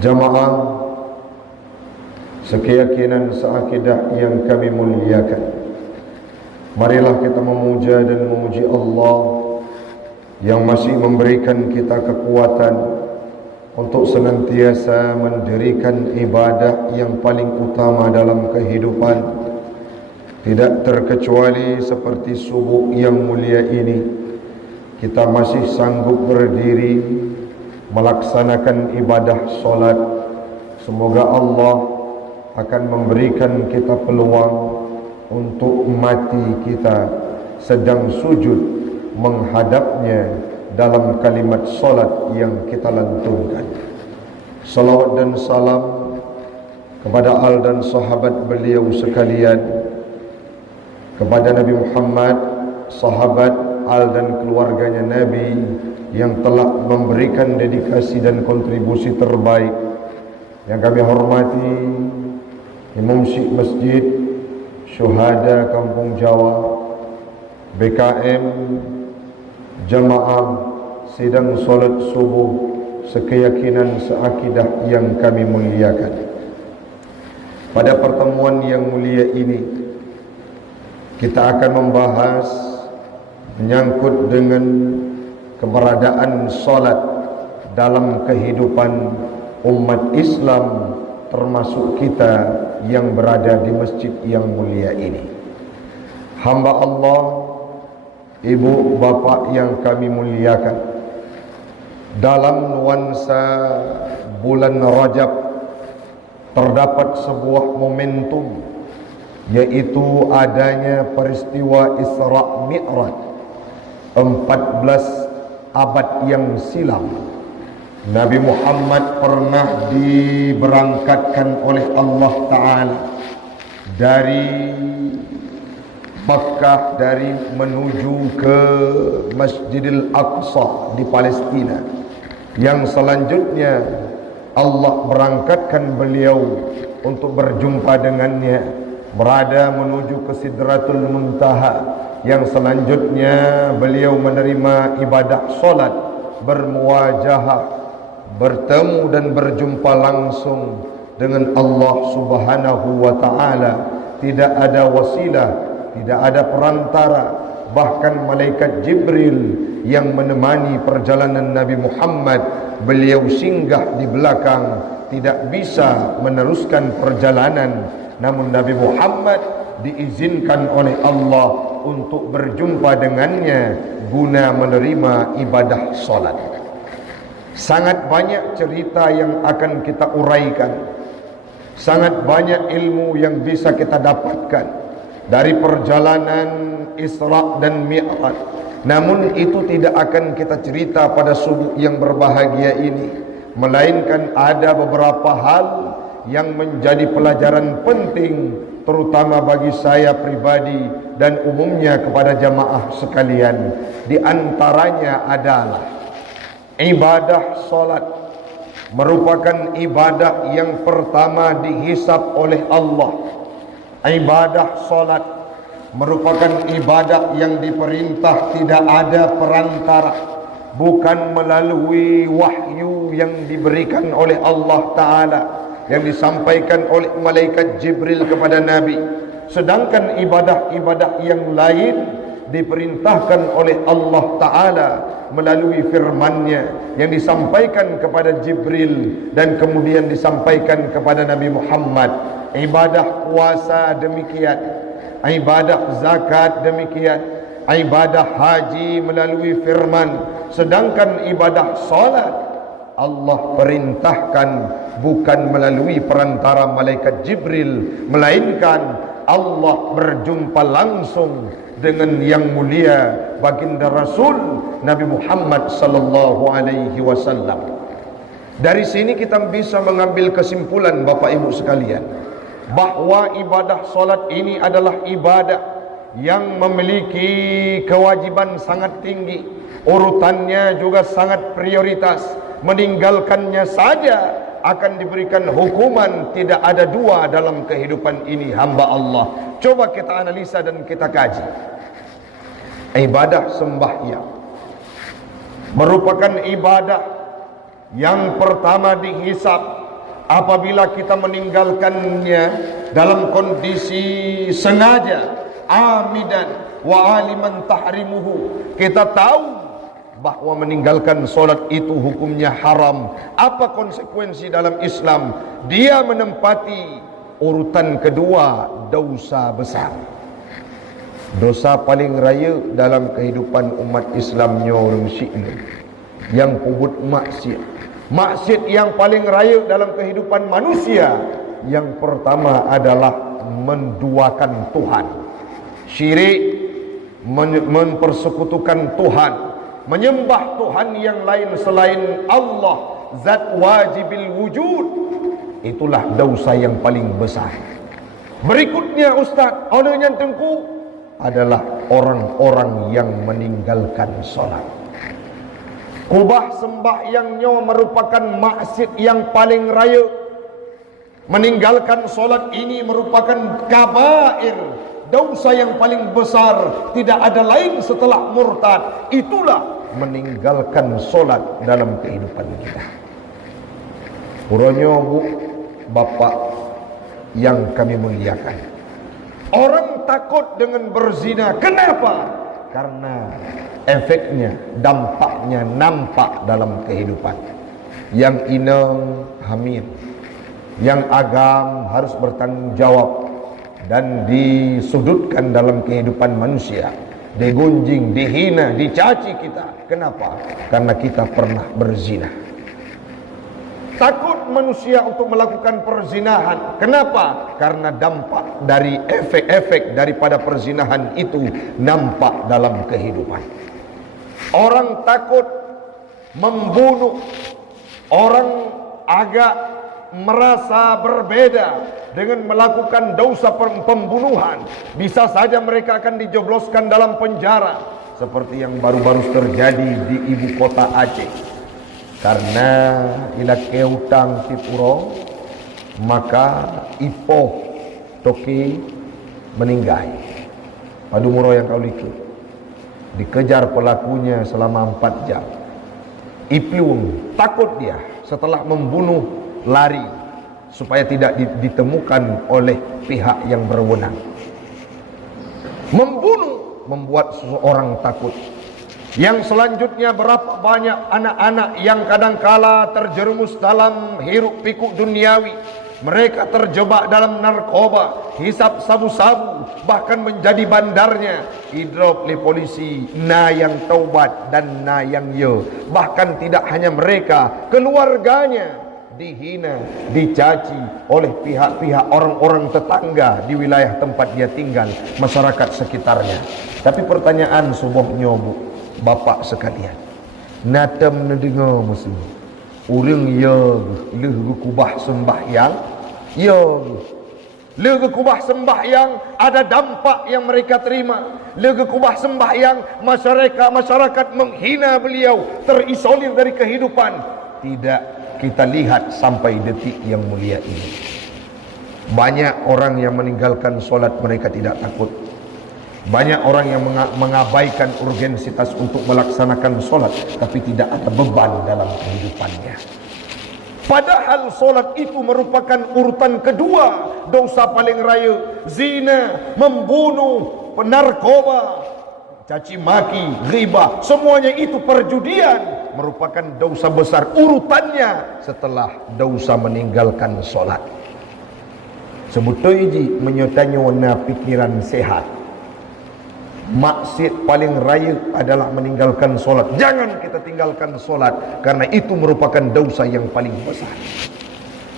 Jamaah sekeyakinan seakidah yang kami muliakan, marilah kita memuja dan memuji Allah yang masih memberikan kita kekuatan untuk senantiasa mendirikan ibadah yang paling utama dalam kehidupan. Tidak terkecuali seperti subuh yang mulia ini, kita masih sanggup berdiri melaksanakan ibadah solat. Semoga Allah akan memberikan kita peluang untuk mati kita sedang sujud menghadapnya dalam kalimat solat yang kita lantunkan. Salawat dan salam kepada al dan sahabat beliau sekalian, kepada Nabi Muhammad, sahabat al dan keluarganya Nabi yang telah memberikan dedikasi dan kontribusi terbaik. Yang kami hormati Imam Syekh Masjid Syuhada Kampung Jawa, BKM, jamaah sidang solat subuh sekeyakinan seakidah yang kami muliakan. Pada pertemuan yang mulia ini, kita akan membahas menyangkut dengan keberadaan solat dalam kehidupan umat Islam, termasuk kita yang berada di masjid yang mulia ini. Hamba Allah, ibu bapak yang kami muliakan, dalam nuansa bulan Rajab terdapat sebuah momentum, yaitu adanya peristiwa Isra Mi'raj 14 abad yang silam. Nabi Muhammad pernah diberangkatkan oleh Allah Ta'ala dari Makkah, dari menuju ke Masjidil Aqsa di Palestina. Yang selanjutnya Allah berangkatkan beliau untuk berjumpa dengannya, berada menuju ke Sidratul Muntaha. Yang selanjutnya beliau menerima ibadah solat, bermuwajahah, bertemu dan berjumpa langsung dengan Allah Subhanahu wa Ta'ala. Tidak ada wasilah, tidak ada perantara. Bahkan malaikat Jibril yang menemani perjalanan Nabi Muhammad, beliau singgah di belakang, tidak bisa meneruskan perjalanan. Namun Nabi Muhammad diizinkan oleh Allah untuk berjumpa dengannya guna menerima ibadah solat. Sangat banyak cerita yang akan kita uraikan, sangat banyak ilmu yang bisa kita dapatkan dari perjalanan Isra dan Mi'raj. Namun itu tidak akan kita cerita pada subuh yang berbahagia ini, melainkan ada beberapa hal yang menjadi pelajaran penting, terutama bagi saya pribadi dan umumnya kepada jamaah sekalian. Di antaranya adalah ibadah solat merupakan ibadah yang pertama dihisab oleh Allah. Ibadah solat merupakan ibadah yang diperintah tidak ada perantara, bukan melalui wahyu yang diberikan oleh Allah Ta'ala, yang disampaikan oleh malaikat Jibril kepada Nabi. Sedangkan ibadah-ibadah yang lain diperintahkan oleh Allah Ta'ala melalui firman-Nya yang disampaikan kepada Jibril dan kemudian disampaikan kepada Nabi Muhammad. Ibadah puasa demikian, ibadah zakat demikian, ibadah haji melalui firman. Sedangkan ibadah salat Allah perintahkan bukan melalui perantara malaikat Jibril, melainkan Allah berjumpa langsung dengan yang mulia baginda Rasul Nabi Muhammad sallallahu alaihi wasallam. Dari sini kita bisa mengambil kesimpulan, Bapak Ibu sekalian, bahwa ibadah solat ini adalah ibadah yang memiliki kewajiban sangat tinggi, urutannya juga sangat prioritas. Meninggalkannya saja akan diberikan hukuman tidak ada dua dalam kehidupan ini, hamba Allah. Coba kita analisa dan kita kaji. Ibadah sembahyang merupakan ibadah yang pertama dihisab apabila kita meninggalkannya dalam kondisi sengaja, amidan wa aliman tahrimuhu, kita tahu bahwa meninggalkan solat itu hukumnya haram. Apa konsekuensi dalam Islam? Dia menempati urutan kedua, dosa besar. Dosa paling raya dalam kehidupan umat Islamnya orang Syiah yang pubut maksiat. Maksiat yang paling raya dalam kehidupan manusia, yang pertama adalah menduakan Tuhan. Syirik, mempersekutukan Tuhan, menyembah Tuhan yang lain selain Allah, zat wajibil wujud. Itulah dosa yang paling besar. Berikutnya Ustaz, olehnya tengku adalah orang-orang yang meninggalkan solat. Kubah sembahyangnya merupakan maksiat yang paling raya. Meninggalkan solat ini merupakan kabair, dosa yang paling besar. Tidak ada lain setelah murtad. Itulah meninggalkan solat dalam kehidupan kita. Uranya bu, bapak yang kami muliakan, orang takut dengan berzina. Kenapa? Karena efeknya, dampaknya nampak dalam kehidupan. Yang inang hamil, yang agam harus bertanggung jawab dan disudutkan dalam kehidupan manusia, digunjing, dihina, dicaci kita. Kenapa? Karena kita pernah berzina. Takut manusia untuk melakukan perzinahan. Kenapa? Karena dampak dari efek-efek daripada perzinahan itu nampak dalam kehidupan. Orang takut membunuh. Orang agak merasa berbeda dengan melakukan dosa pembunuhan. Bisa saja mereka akan dijebloskan dalam penjara, seperti yang baru-baru terjadi di ibu kota Aceh. Karena ila keutang tipuro, maka ipoh toki meninggal. Padu muro yang kau liku dikejar pelakunya selama 4 jam. Ipiung takut dia setelah membunuh lari supaya tidak ditemukan oleh pihak yang berwenang. Membunuh membuat seseorang takut. Yang selanjutnya, berapa banyak anak-anak yang kadangkala terjerumus dalam hiruk pikuk duniawi. Mereka terjebak dalam narkoba, hisap sabu-sabu, bahkan menjadi bandarnya. Hidrop oleh polisi, na yang taubat dan na yang ye. Bahkan tidak hanya mereka, keluarganya dihina, dicaci oleh pihak-pihak orang-orang tetangga di wilayah tempat dia tinggal, masyarakat sekitarnya. Tapi pertanyaan subuhnya bu, bapak sekalian, natam mendengar musuh orang ya leh kubah sembahyang, ya leh kubah sembahyang ada dampak yang mereka terima. Leh kubah sembahyang masyarakat menghina beliau, terisolir dari kehidupan. Tidak kita lihat sampai detik yang mulia ini. Banyak orang yang meninggalkan solat mereka tidak takut. Banyak orang yang mengabaikan urgensitas untuk melaksanakan solat, tapi tidak ada beban dalam kehidupannya. Padahal solat itu merupakan urutan kedua dosa paling raya. Zina, membunuh, penarkoba, caci maki, ghibah, semuanya itu perjudian, merupakan dosa besar urutannya setelah dosa meninggalkan solat. Sebetulnya menyertanya warna pikiran sehat. Maksiat paling raya adalah meninggalkan solat. Jangan kita tinggalkan solat, karena itu merupakan dosa yang paling besar.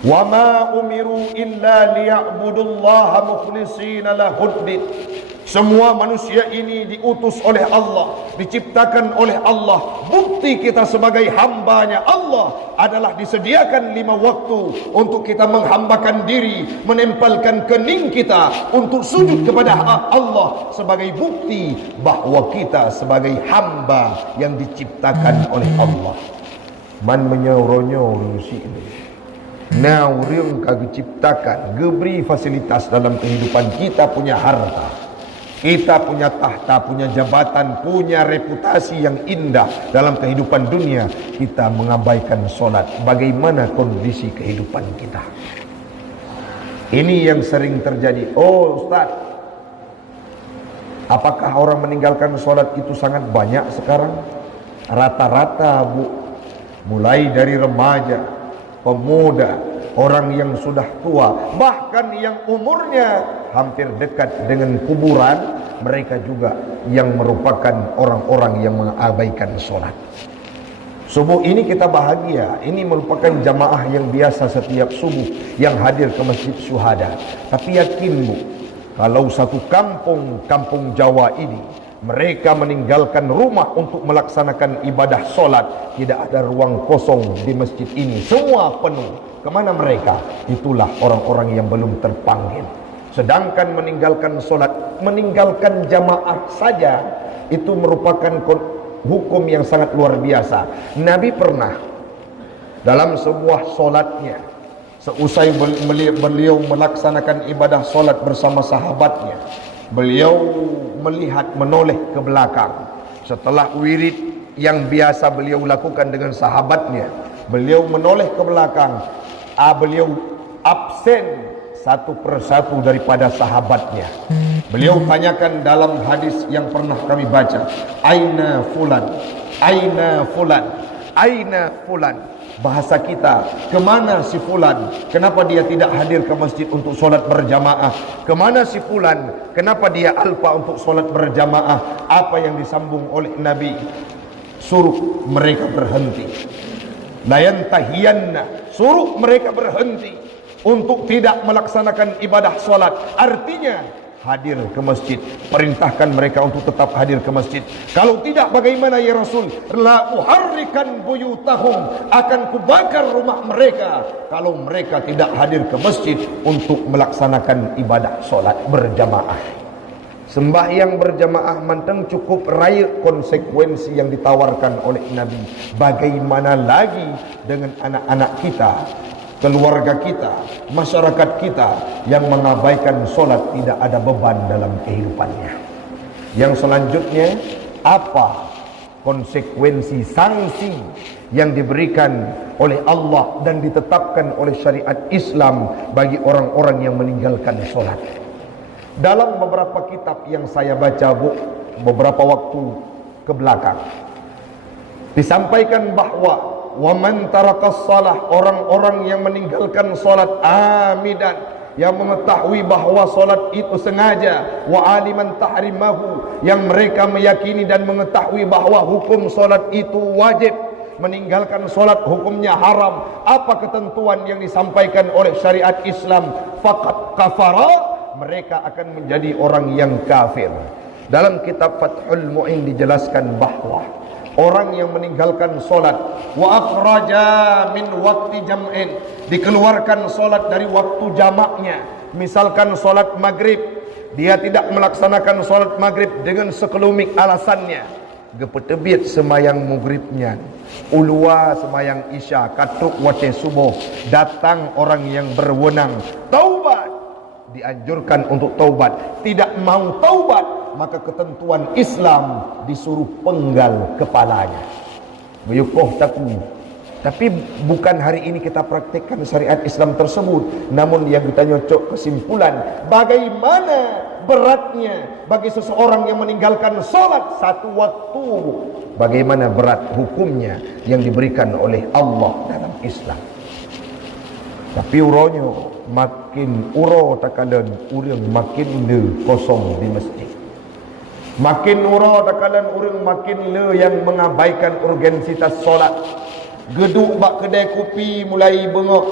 Wa ma umiru illa liya'budullaha mukhlishina lahuddin. Semua manusia ini diutus oleh Allah, diciptakan oleh Allah. Bukti kita sebagai hambanya Allah adalah disediakan 5 waktu untuk kita menghambakan diri, menempelkan kening kita untuk sujud kepada Allah, sebagai bukti bahawa kita sebagai hamba yang diciptakan oleh Allah. Man menyauronyo si ini. Nah, orang kagak ciptakan, geberi fasilitas dalam kehidupan kita punya harta. Kita punya tahta, punya jabatan, punya reputasi yang indah dalam kehidupan dunia. Kita mengabaikan solat. Bagaimana kondisi kehidupan kita? Ini yang sering terjadi. Oh Ustaz, apakah orang meninggalkan solat itu sangat banyak sekarang? Rata-rata Bu, mulai dari remaja, pemuda, orang yang sudah tua, bahkan yang umurnya hampir dekat dengan kuburan, mereka juga yang merupakan orang-orang yang mengabaikan solat. Subuh ini kita bahagia, ini merupakan jamaah yang biasa setiap subuh yang hadir ke Masjid Syuhada. Tapi yakin Bu, kalau satu kampung Jawa ini mereka meninggalkan rumah untuk melaksanakan ibadah solat, tidak ada ruang kosong di masjid ini, semua penuh. Kemana mereka? Itulah orang-orang yang belum terpanggil. Sedangkan meninggalkan solat, meninggalkan jamaah saja, itu merupakan hukum yang sangat luar biasa. Nabi pernah dalam sebuah solatnya, seusai beliau melaksanakan ibadah solat bersama sahabatnya, beliau melihat, menoleh ke belakang. Setelah wirid yang biasa beliau lakukan dengan sahabatnya, beliau menoleh ke belakang. Beliau absen satu persatu daripada sahabatnya. Beliau tanyakan dalam hadis yang pernah kami baca, Aina fulan, Aina fulan, Aina fulan. Bahasa kita, kemana si fulan? Kenapa dia tidak hadir ke masjid untuk solat berjamaah? Kemana si fulan? Kenapa dia alpa untuk solat berjamaah? Apa yang disambung oleh Nabi? Suruh mereka berhenti. Layantahiyanna, suruh mereka berhenti untuk tidak melaksanakan ibadah solat. Artinya hadir ke masjid. Perintahkan mereka untuk tetap hadir ke masjid. Kalau tidak, bagaimana ya Rasul? La uharrikan buyutahum, akan kubakar rumah mereka kalau mereka tidak hadir ke masjid untuk melaksanakan ibadah solat berjamaah. Sembahyang berjamaah manteng cukup raya konsekuensi yang ditawarkan oleh Nabi. Bagaimana lagi dengan anak-anak kita, keluarga kita, masyarakat kita yang mengabaikan solat, tidak ada beban dalam kehidupannya. Yang selanjutnya, apa konsekuensi sanksi yang diberikan oleh Allah dan ditetapkan oleh syariat Islam bagi orang-orang yang meninggalkan solat? Dalam beberapa kitab yang saya baca beberapa waktu ke belakang, disampaikan bahwa waman tarakas salah, orang-orang yang meninggalkan solat amidan, yang mengetahui bahwa solat itu sengaja, wa aliman tahrimahu, yang mereka meyakini dan mengetahui bahwa hukum solat itu wajib, meninggalkan solat hukumnya haram. Apa ketentuan yang disampaikan oleh syariat Islam? Faqad kafara, mereka akan menjadi orang yang kafir. Dalam kitab Fathul Mu'in dijelaskan bahwa orang yang meninggalkan solat, wa akhraja min waqti jam'in, dikeluarkan solat dari waktu jamaknya. Misalkan solat maghrib, dia tidak melaksanakan solat maghrib dengan sekelumit alasannya. Gepetebit semayang maghribnya, ulua semayang isya, katuk wate subuh. Datang orang yang berwenang, taubat, dianjurkan untuk taubat. Tidak mau taubat, maka ketentuan Islam disuruh penggal kepalanya. Meyukoh taku. Tapi bukan hari ini kita praktikkan syariat Islam tersebut. Namun yang kita nyocok kesimpulan, bagaimana beratnya bagi seseorang yang meninggalkan solat satu waktu, bagaimana berat hukumnya yang diberikan oleh Allah dalam Islam. Tapi uronyo makin uro takalan urang makin le kosong di masjid. Makin uro takalan urang makin le yang mengabaikan urgensitas solat. Geduk bak kedai kopi mulai bengok,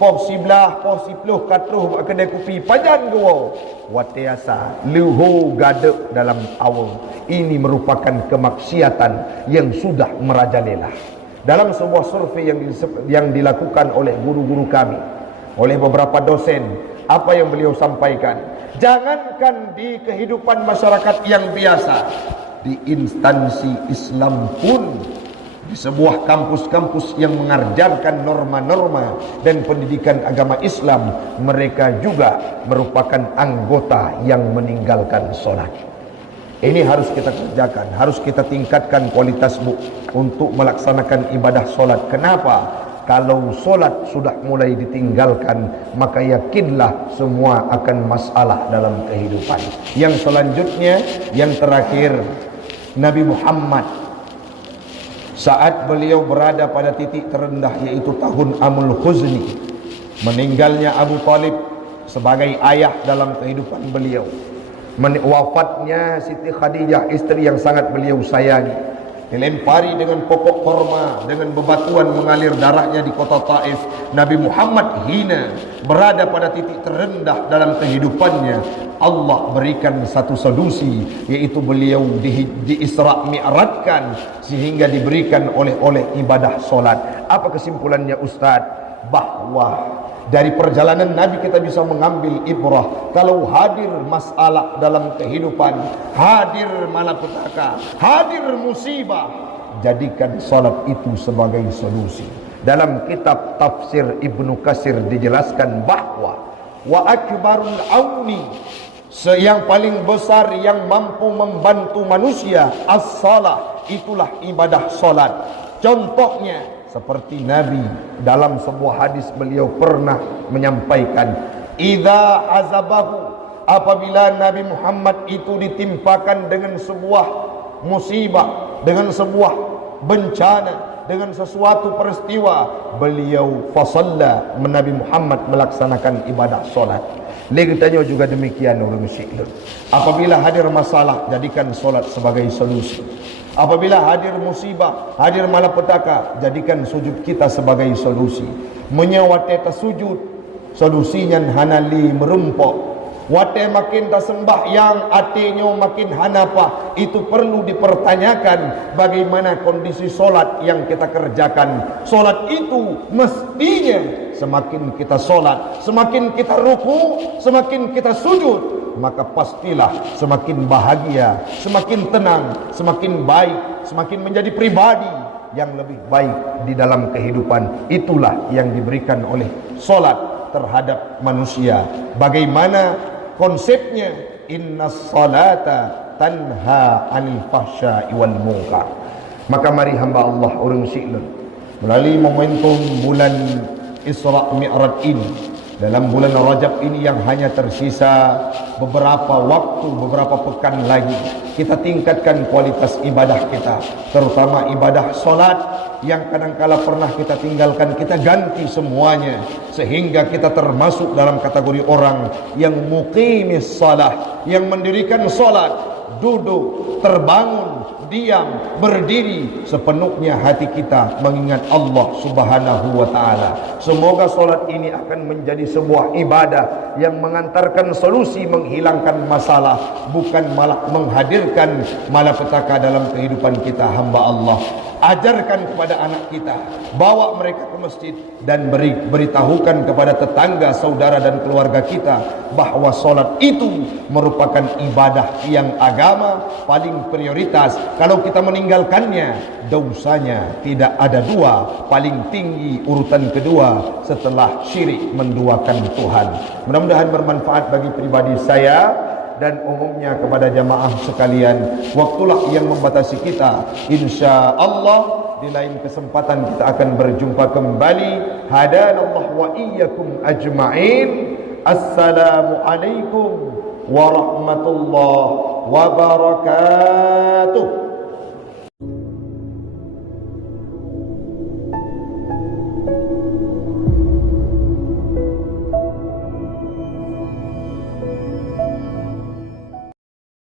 poh siblah, poh sipluh katruh bak kedai kopi pajan gua. Watiasa leho gadek dalam awal. Ini merupakan kemaksiatan yang sudah merajalela. Dalam sebuah survei yang dilakukan oleh guru-guru kami, oleh beberapa dosen, apa yang beliau sampaikan? Jangankan di kehidupan masyarakat yang biasa, di instansi Islam pun, di di sebuah kampus-kampus yang mengajarkan norma-norma dan pendidikan agama Islam, mereka juga merupakan anggota yang meninggalkan solat. Ini harus kita kerjakan, harus kita tingkatkan kualitasmu untuk melaksanakan ibadah solat. Kenapa? Kalau solat sudah mulai ditinggalkan, maka yakinlah semua akan masalah dalam kehidupan. Yang selanjutnya, yang terakhir, Nabi Muhammad saat beliau berada pada titik terendah, yaitu tahun Amul Huzni, meninggalnya Abu Talib sebagai ayah dalam kehidupan beliau, wafatnya Siti Khadijah, istri yang sangat beliau sayangi, dilempari dengan pokok korma, dengan bebatuan mengalir darahnya di kota Taif. Nabi Muhammad hina, berada pada titik terendah dalam kehidupannya. Allah berikan satu solusi, yaitu beliau di Isra Mi'rajkan sehingga diberikan oleh ibadah solat. Apa kesimpulannya Ustaz? Bahwa dari perjalanan Nabi kita bisa mengambil ibrah. Kalau hadir masalah dalam kehidupan, hadir malapetaka, hadir musibah, jadikan salat itu sebagai solusi. Dalam kitab tafsir Ibnu Katsir dijelaskan bahwa wa akbarul auni, yang paling besar yang mampu membantu manusia, as-salah, itulah ibadah salat. Contohnya seperti Nabi dalam sebuah hadis beliau pernah menyampaikan, idza azabahu, apabila Nabi Muhammad itu ditimpakan dengan sebuah musibah, dengan sebuah bencana, dengan sesuatu peristiwa, beliau fasalla, Nabi Muhammad melaksanakan ibadah solat. Legatanya juga demikian orang musyiklun. Apabila hadir masalah, jadikan solat sebagai solusi. Apabila hadir musibah, hadir malapetaka, jadikan sujud kita sebagai solusi. Menyawate tasujud, solusinya hanali merumpok. Wate makin tasembah yang artinya makin hanapa. Itu perlu dipertanyakan bagaimana kondisi solat yang kita kerjakan. Solat itu mestinya semakin kita solat, semakin kita ruku, semakin kita sujud, maka pastilah semakin bahagia, semakin tenang, semakin baik, semakin menjadi pribadi yang lebih baik di dalam kehidupan. Itulah yang diberikan oleh solat terhadap manusia. Bagaimana konsepnya? Inna salata tanha anil fahsya'i wal munkar. Maka mari hamba Allah orang syi'lun, melalui momentum bulan Isra Mi'raj ini, dalam bulan Rajab ini yang hanya tersisa beberapa waktu, beberapa pekan lagi, kita tingkatkan kualitas ibadah kita, terutama ibadah solat yang kadangkala pernah kita tinggalkan. Kita ganti semuanya sehingga kita termasuk dalam kategori orang yang muqimis salah, yang mendirikan solat, duduk, terbangun, diam, berdiri, sepenuhnya hati kita mengingat Allah Subhanahu wa ta'ala. Semoga solat ini akan menjadi sebuah ibadah yang mengantarkan solusi, menghilangkan masalah, bukan malah menghadirkan malapetaka dalam kehidupan kita hamba Allah. Ajarkan kepada anak kita, bawa mereka ke masjid, dan beritahukan kepada tetangga, saudara dan keluarga kita bahwa solat itu merupakan ibadah yang agama paling prioritas. Kalau kita meninggalkannya, dosanya tidak ada dua, paling tinggi urutan kedua setelah syirik menduakan Tuhan. Mudah-mudahan bermanfaat bagi pribadi saya dan umumnya kepada jamaah sekalian. Waktulah yang membatasi kita. Insya Allah di lain kesempatan kita akan berjumpa kembali. Hadanallah wa iyyakum ajma'in. Assalamualaikum warahmatullahi wabarakatuh.